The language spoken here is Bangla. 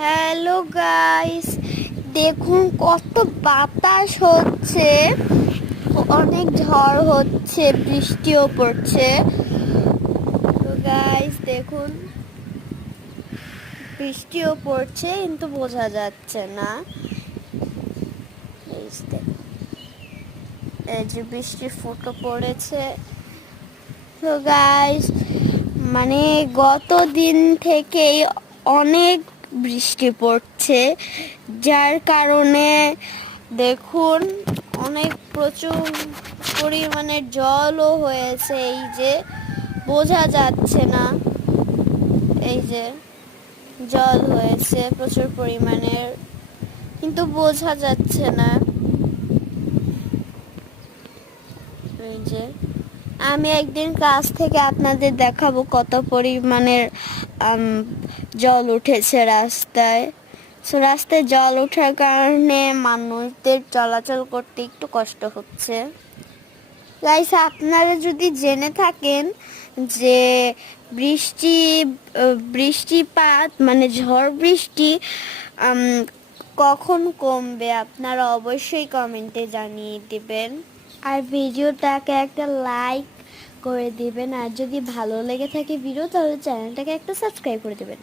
হ্যালো গাইস, দেখুন কত বাতাস হচ্ছে, অনেক ঝড় হচ্ছে, বৃষ্টিও পড়ছে। তো গাইস দেখুন, বৃষ্টিও পড়ছে কিন্তু বোঝা যাচ্ছে না। এই যে বৃষ্টির ফোঁটা পড়েছে। তো গাইস মানে গত দিন থেকেই অনেক বৃষ্টি পড়ছে, যার কারণে দেখুন অনেক প্রচুর পরিমাণে জলও হয়েছে। এই যে বোঝা যাচ্ছে না, এই যে জল হয়েছে প্রচুর পরিমাণের, কিন্তু বোঝা যাচ্ছে না। এই যে আমি একদিন কাছ থেকে আপনাদের দেখাবো কত পরিমাণের জল উঠেছে রাস্তায়। রাস্তায় জল ওঠার কারণে মানুষদের চলাচল করতে একটু কষ্ট হচ্ছে। গাইস, আপনারা যদি জেনে থাকেন যে বৃষ্টিপাত মানে ঝড় বৃষ্টি কখন কমবে, আপনারা অবশ্যই কমেন্টে জানিয়ে দিবেন। আর ভিডিওটাকে একটা লাইক করে দিবেন, আর যদি ভালো লেগে থাকে ভিডিও তাহলে চ্যানেলটাকে একটা সাবস্ক্রাইব করে দিবেন।